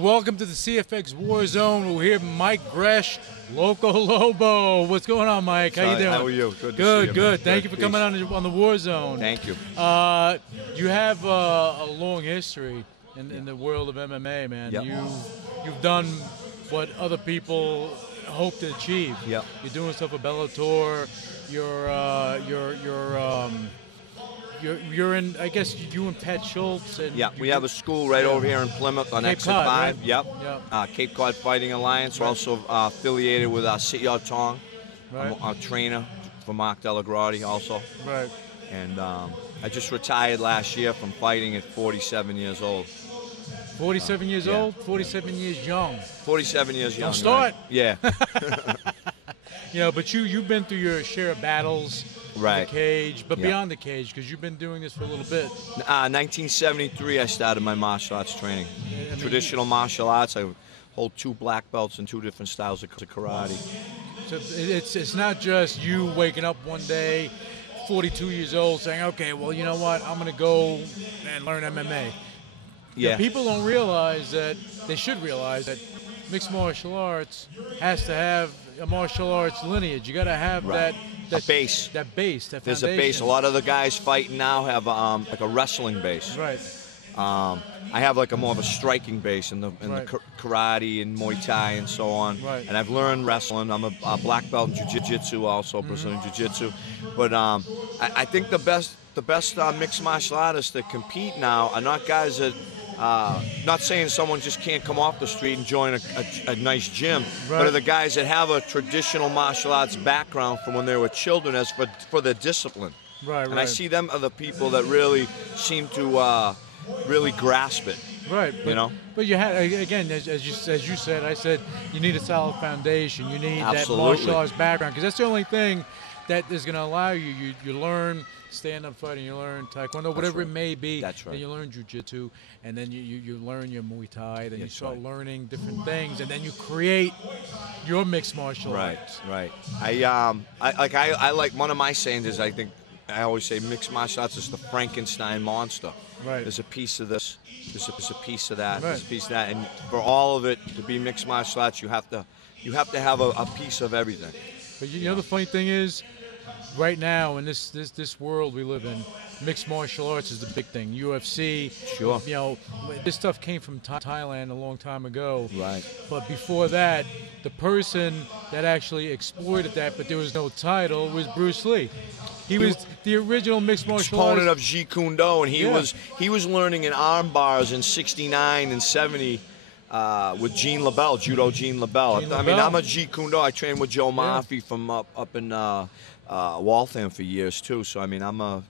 Welcome to the CFX Warzone. We're here with Mike Gresh, Loco Lobo. What's going on, Mike? How you doing? How are you? Good to see you, good. Man. Thank you for coming on the Warzone. Thank you. You have a long history in the world of MMA, man. Yep. You've done what other people hope to achieve. Yep. You're doing stuff with Bellator. You're in, I guess you and Pat Schultz. And yeah, we have a school right over here in Plymouth on Exit 5. Right? Yep. Cape Cod Fighting Alliance. We're also affiliated with Sitya Tong. Right. I'm a trainer for Mark Delagrati also. Right. And I just retired last year from fighting at 47 years old. 47 years old? 47 years young. 47 years young. Don't start. Right? Yeah. You know, but you've been through your share of battles, right? The cage, but beyond the cage, because you've been doing this for a little bit. 1973, I started my martial arts training. Traditional martial arts. I hold 2 black belts in 2 different styles of karate. So it's not just you waking up one day, 42 years old, saying, "Okay, well, you know what? I'm going to go and learn MMA." Yeah. You know, people don't realize that. They should realize that mixed martial arts has to have a martial arts lineage. You got to have that base. That base. That There's foundation. a base. A lot of the guys fighting now have like a wrestling base. Right. I have like more of a striking base in the karate and Muay Thai and so on. Right. And I've learned wrestling. I'm a black belt in Jiu-Jitsu also, Brazilian Jiu-Jitsu. But I think the best mixed martial artists that compete now are not guys that. Not saying someone just can't come off the street and join a nice gym, but are the guys that have a traditional martial arts background from when they were children as for their discipline. Right, and I see them are the people that really seem to really grasp it. Right. You know? But you had, again, as you said, I said, you need a solid foundation. You need that martial arts background, because that's the only thing that is going to allow you. You learn stand-up fighting, you learn taekwondo, whatever it may be. That's right. Then you learn jiu-jitsu, and then you learn your Muay Thai. Then you start learning different things, and then you create your mixed martial arts. Right. I like one of my sayings is I always say mixed martial arts is the Frankenstein monster. Right. There's a piece of this. There's a piece of that. Right. There's a piece of that, and for all of it to be mixed martial arts, you have to have a piece of everything. But you know the funny thing is, right now in this world we live in, mixed martial arts is the big thing. UFC. Sure. You know, this stuff came from Thailand a long time ago. Right. But before that, the person that actually exploited that, but there was no title, was Bruce Lee. He was the original mixed martial artist. Exponent of Jeet Kune Do, and he was learning in arm bars in '69 and '70. With Gene LaBelle, Judo Gene LaBelle. I mean, I'm a Jeet Kune Do. I trained with Joe Murphy from up in Waltham for years too. So I mean, I'm a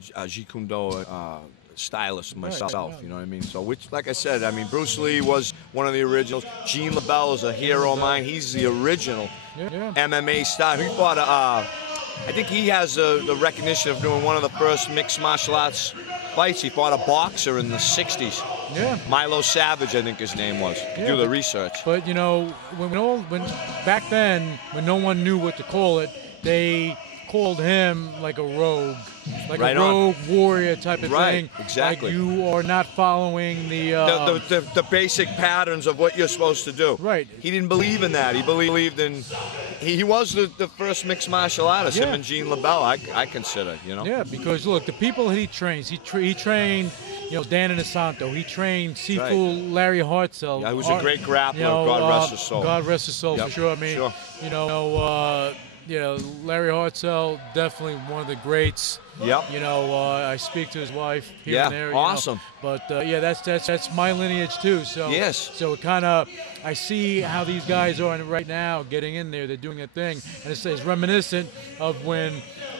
Jeet Kune Do stylist myself. You know what I mean? So, which, like I said, I mean, Bruce Lee was one of the originals. Gene LaBelle is a hero of mine. He's the original MMA star. He fought I think he has the recognition of doing one of the first mixed martial arts fights. He fought a boxer in the '60s. Yeah. Milo Savage, I think his name was. Do the research. But you know, when back then, when no one knew what to call it, they called him like a rogue, like a rogue warrior type of thing. Right, exactly. Like you are not following the basic patterns of what you're supposed to do. Right. He didn't believe in that. He believed in. He was the first mixed martial artist. Him and Gene LaBelle, I consider. You know. Yeah, because look, the people he trains, he trained. You know, Dan Inosanto. He trained Sifu Larry Hartzell. Yeah, he was a great grappler. You know, God rest his soul. God rest his soul, for sure. I mean, you know, you know, Larry Hartzell, definitely one of the greats. Yep. You know, I speak to his wife here Yeah, and there. awesome. You know, but yeah, that's my lineage too. So yes. So it kind of, I see how these guys are right now getting in there. They're doing their thing, and it's reminiscent of when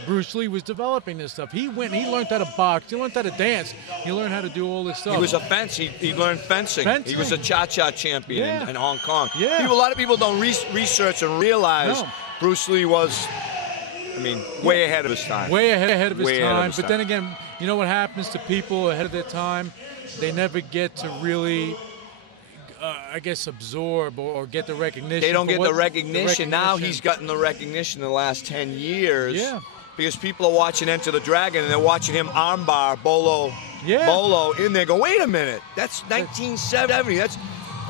Bruce Lee was developing this stuff. He learned how to box. He learned how to dance. He learned how to do all this stuff. He was a he learned fencing. He was a cha-cha champion in Hong Kong. Yeah. A lot of people don't research and realize Bruce Lee was, I mean, way ahead of his time. Way ahead of his time. But then again, you know what happens to people ahead of their time? They never get to really, I guess, absorb or get the recognition. They don't get the recognition. Now he's gotten the recognition in the last 10 years. Yeah. Because people are watching Enter the Dragon and they're watching him armbar Bolo in there. Go, wait a minute, that's 1970.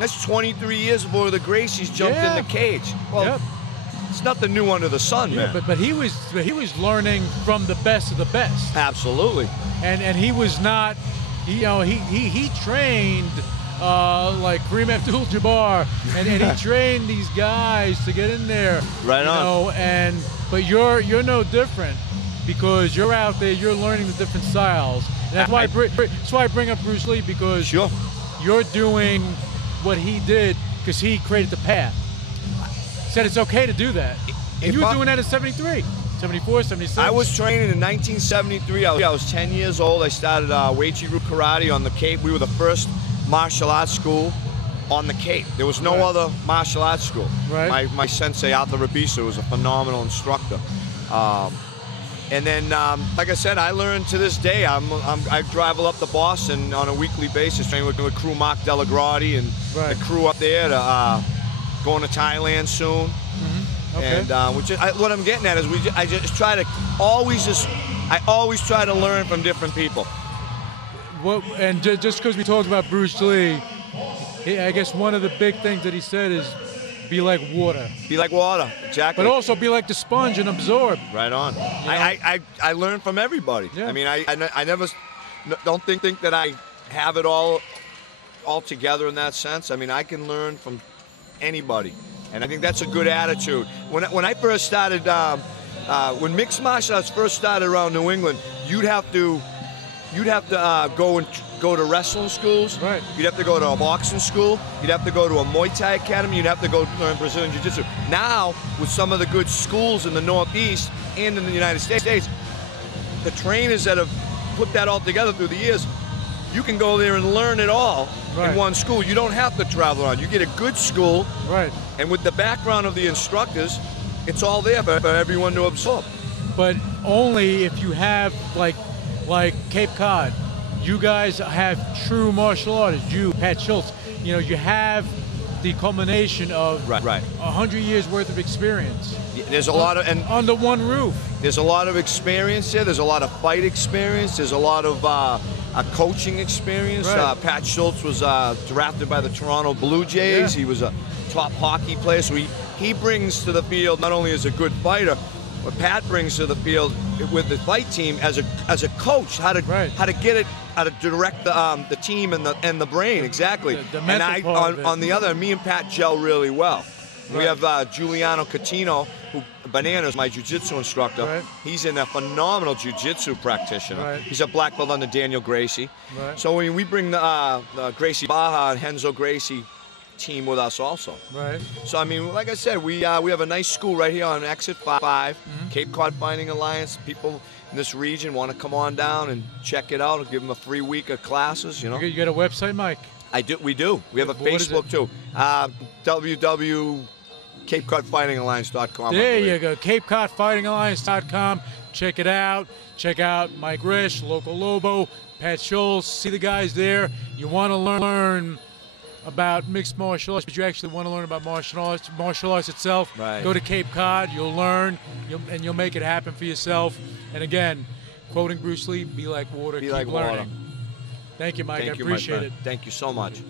That's 23 years before the Gracies jumped in the cage. Well, it's nothing new under the sun, man. But he was learning from the best of the best. Absolutely. And he was not, you know, he trained like Kareem Abdul-Jabbar, and he trained these guys to get in there. Right on. You know, but you're no different, because you're out there, you're learning the different styles. And that's why I bring up Bruce Lee, because you're doing what he did because he created the path. Said it's okay to do that. And you were doing that in 73, 74, 76. I was training in 1973. I was 10 years old. I started Weichi-Ryu Karate on the Cape. We were the first martial arts school on the Cape. There was no other martial arts school. Right. My sensei, Arthur Rabisa, was a phenomenal instructor. And then, like I said, I learned to this day. I travel up to Boston on a weekly basis, training with crew Mark Delagrati and the crew up there to going to Thailand soon. Okay. And what I'm getting at is I just try to always try to learn from different people. And just because we talked about Bruce Lee, I guess one of the big things that he said is, be like water. Be like water, exactly. But also be like the sponge and absorb. Right on. I learn from everybody. Yeah. I mean, I never don't think that I have it all together in that sense. I mean, I can learn from anybody, and I think that's a good attitude. When I first started, when mixed martial arts first started around New England, you'd have to go to wrestling schools. Right. You'd have to go to a boxing school. You'd have to go to a Muay Thai academy. You'd have to go learn Brazilian Jiu-Jitsu. Now, with some of the good schools in the Northeast and in the United States, the trainers that have put that all together through the years, you can go there and learn it all in one school. You don't have to travel around. You get a good school. Right. And with the background of the instructors, it's all there for everyone to absorb. But only if you have, like Cape Cod, you guys have true martial artists. You, Pat Schultz, you know, you have the culmination of 100 years worth of experience. There's a lot of under one roof. There's a lot of experience there. There's a lot of fight experience. There's a lot of a coaching experience. Right. Pat Schultz was drafted by the Toronto Blue Jays. Yeah. He was a top hockey player. So he brings to the field not only as a good fighter, but Pat brings to the field with the fight team as a coach, how to get it, how to direct the team and the brain exactly. And on the other, me and Pat gel really well. Right. We have Giuliano Catino, who Bananas, my jiu-jitsu instructor. Right. He's a phenomenal jiu-jitsu practitioner. Right. He's a black belt under Daniel Gracie. Right. So when we bring the Gracie Baja and Henzo Gracie team with us also. Right. So I mean, like I said, we have a nice school right here on Exit 5, Cape Cod Fighting Alliance. People in this region want to come on down and check it out. I'll give them a free week of classes. You know. You got a website, Mike? We do. We have a Facebook too. www.CapeCodFightingAlliance.com. There you go. CapeCodFightingAlliance.com. Check it out. Check out Mike Gresh, Loco Lobo, Pat Schultz. See the guys there. You want to learn about mixed martial arts, but you actually want to learn about martial arts itself. Right. Go to Cape Cod. You'll learn, and you'll make it happen for yourself. And again, quoting Bruce Lee, be like water, keep learning. Thank you, Mike. I appreciate it. Thank you so much.